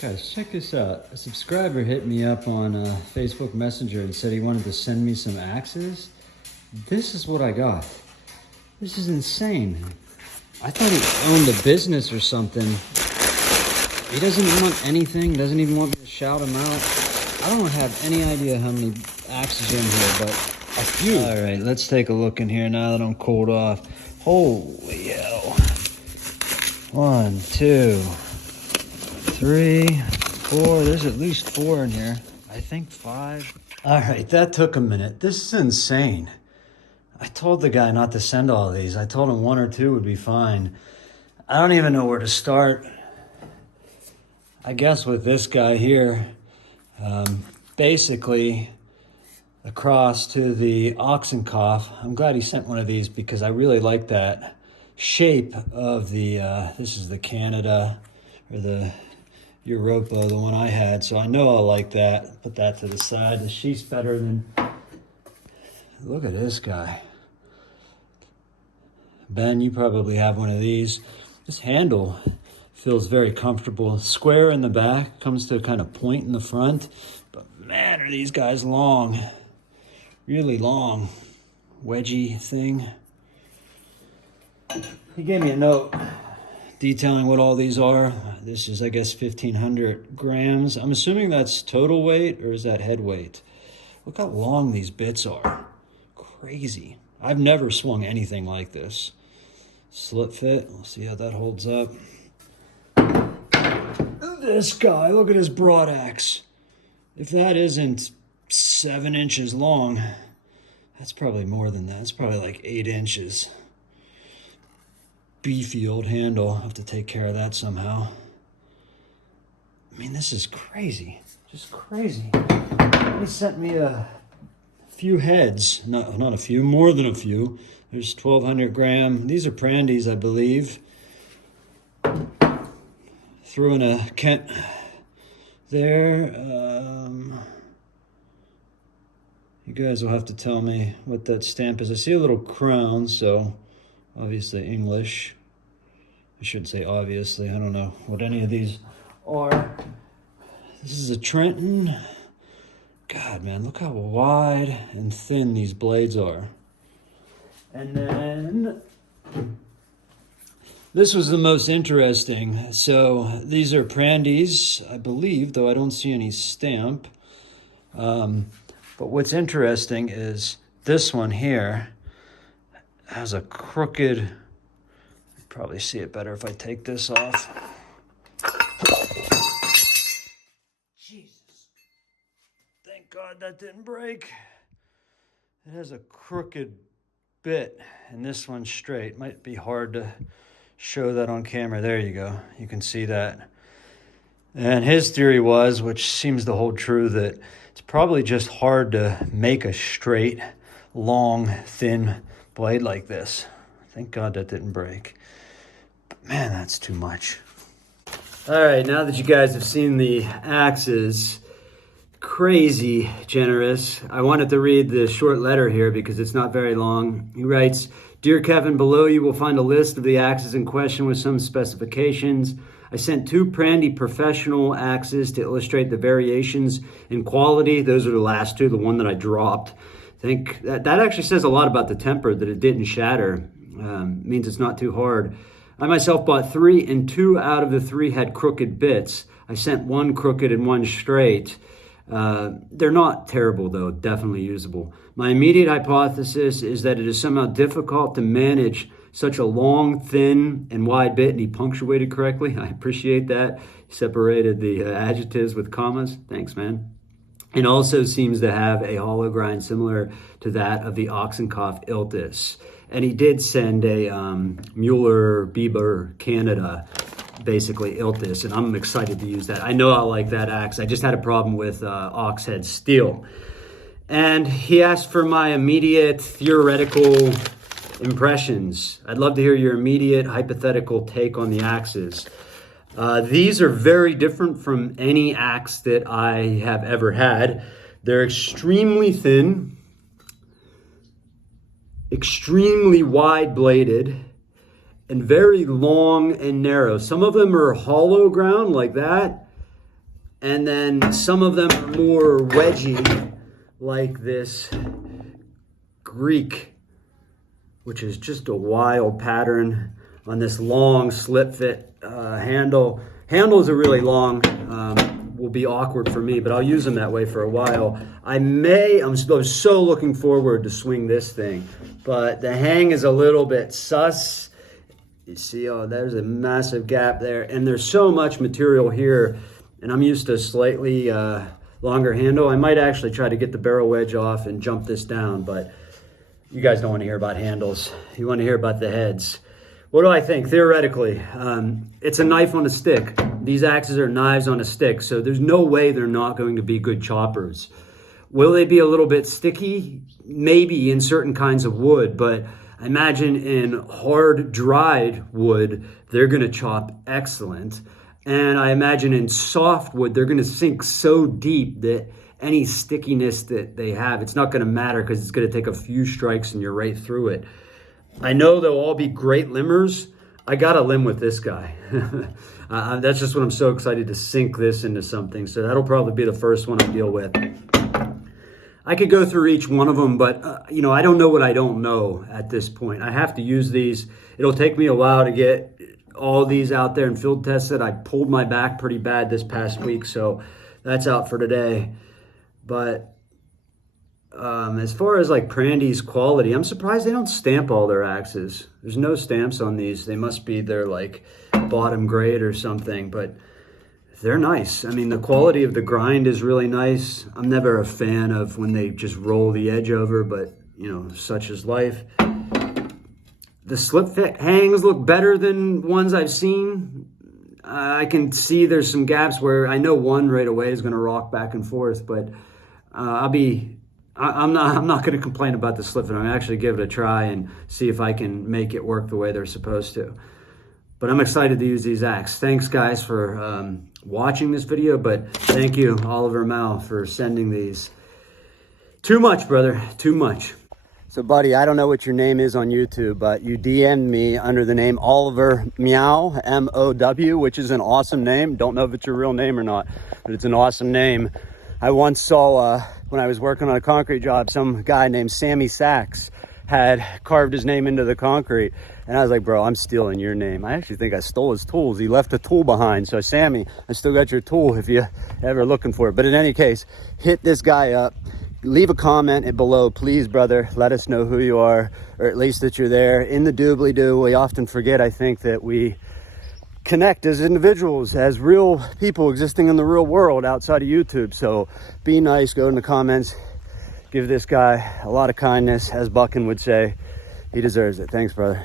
Guys, check this out. A subscriber hit me up on Facebook Messenger and said he wanted to send me some axes. This is what I got. This is insane. I thought he owned a business or something. He doesn't want anything, doesn't even want me to shout him out. I don't have any idea how many axes are in here, but a few. All right, let's take a look in here now that I'm cooled off. Holy hell. 1, 2, 3, 4. There's at least 4 in here. I think 5. All right, that took a minute. This is insane. I told the guy not to send all these. I told him 1 or 2 would be fine. I don't even know where to start. I guess with this guy here, basically across to the Oxenkoff. I'm glad he sent one of these because I really like that shape of the, this is the Canada or the Europa, the one I had. So I know I'll like that. Put that to the side. The sheath's better than, look at this guy. Ben, you probably have one of these. This handle feels very comfortable. Square in the back, comes to a kind of point in the front. But man, are these guys long. Really long. Wedgy thing. He gave me a note detailing what all these are. This is, I guess, 1,500 grams. I'm assuming that's total weight, or is that head weight? Look how long these bits are. Crazy. I've never swung anything like this. Slip fit. We'll see how that holds up. This guy, look at his broad axe. If that isn't 7 inches long, that's probably more than that. It's probably like 8 inches. Beefy old handle. I'll have to take care of that somehow. I mean, this is crazy. Just crazy. He sent me a few heads. Not a few, more than a few. There's 1,200 gram. These are Prandys, I believe. Threw in a Kent there. You guys will have to tell me what that stamp is. I see a little crown, so obviously English. I should say obviously. I don't know what any of these are. This is a Trenton. God, man, look how wide and thin these blades are. And then this was the most interesting. So these are Prandys, I believe, though I don't see any stamp. But what's interesting is this one here has a crooked, you probably see it better if I take this off. Jesus. Thank God that didn't break. It has a crooked bit, and this one's straight. Might be hard to show that on camera. There you go. You can see that. And his theory was, which seems to hold true, that it's probably just hard to make a straight, long, thin blade like this. Thank God that didn't break. But man, that's too much. All right, now that you guys have seen the axes, crazy generous. I wanted to read the short letter here because it's not very long. He writes, "Dear Kevin, below you will find a list of the axes in question with some specifications. I sent 2 Prandy professional axes to illustrate the variations in quality." Those are the last 2, the one that I dropped. I think that actually says a lot about the temper, that it didn't shatter. Means it's not too hard. I myself bought 3, and 2 out of the 3 had crooked bits. I sent 1 crooked and 1 straight. They're not terrible, though, definitely usable. My immediate hypothesis is that it is somehow difficult to manage such a long, thin, and wide bit, and he punctuated correctly. I appreciate that. He separated the adjectives with commas. Thanks, man. It also seems to have a hollow grind similar to that of the Oxenkoff Iltis. And he did send a Mueller Bieber Canada, basically Iltis, and I'm excited to use that. I know I like that axe. I just had a problem with ox head steel. And he asked for my immediate theoretical impressions. I'd love to hear your immediate hypothetical take on the axes. These are very different from any axe that I have ever had. They're extremely thin, extremely wide bladed, and very long and narrow. Some of them are hollow ground like that. And then some of them are more wedgy, like this Greek, which is just a wild pattern on this long slip fit handle. Handles are really long, will be awkward for me, but I'll use them that way for a while. I'm so looking forward to swing this thing, but the hang is a little bit sus. You see, oh, there's a massive gap there, and there's so much material here, and I'm used to a slightly longer handle. I might actually try to get the barrel wedge off and jump this down, but you guys don't want to hear about handles. You want to hear about the heads. What do I think? Theoretically, it's a knife on a stick. These axes are knives on a stick, so there's no way they're not going to be good choppers. Will they be a little bit sticky? Maybe in certain kinds of wood, but I imagine in hard, dried wood, they're going to chop excellent. And I imagine in soft wood, they're going to sink so deep that any stickiness that they have, it's not going to matter because it's going to take a few strikes and you're right through it. I know they'll all be great limbers. I got to limb with this guy. That's just what I'm so excited to sink this into something. So that'll probably be the first one I deal with. I could go through each one of them, but I don't know what I don't know at this point. I have to use these. It'll take me a while to get all these out there and field tested. I pulled my back pretty bad this past week, so that's out for today. But as far as like Prandy's quality, I'm surprised they don't stamp all their axes. There's no stamps on these. They must be their like bottom grade or something, but they're nice. I mean, the quality of the grind is really nice. I'm never a fan of when they just roll the edge over, but such is life. The slip fit hangs look better than ones I've seen. I can see there's some gaps where I know one right away is going to rock back and forth, but I'm not going to complain about the slip fit. I'm actually give it a try and see if I can make it work the way they're supposed to. But I'm excited to use these axes. Thanks, guys, for watching this video, but thank you, Oliver Mao, for sending these. Too much, brother, too much. So, buddy, I don't know what your name is on YouTube, but you DM'd me under the name Oliver Meow, M-O-W, which is an awesome name. Don't know if it's your real name or not, but it's an awesome name. I once saw, when I was working on a concrete job, some guy named Sammy Sachs had carved his name into the concrete. And I was like, bro, I'm stealing your name. I actually think I stole his tools. He left a tool behind. So, Sammy, I still got your tool if you're ever looking for it. But in any case, hit this guy up. Leave a comment below, please, brother. Let us know who you are, or at least that you're there. In the doobly-doo, we often forget, I think, that we connect as individuals, as real people existing in the real world outside of YouTube. So be nice, go in the comments, give this guy a lot of kindness, as Buckin would say. He deserves it. Thanks, brother.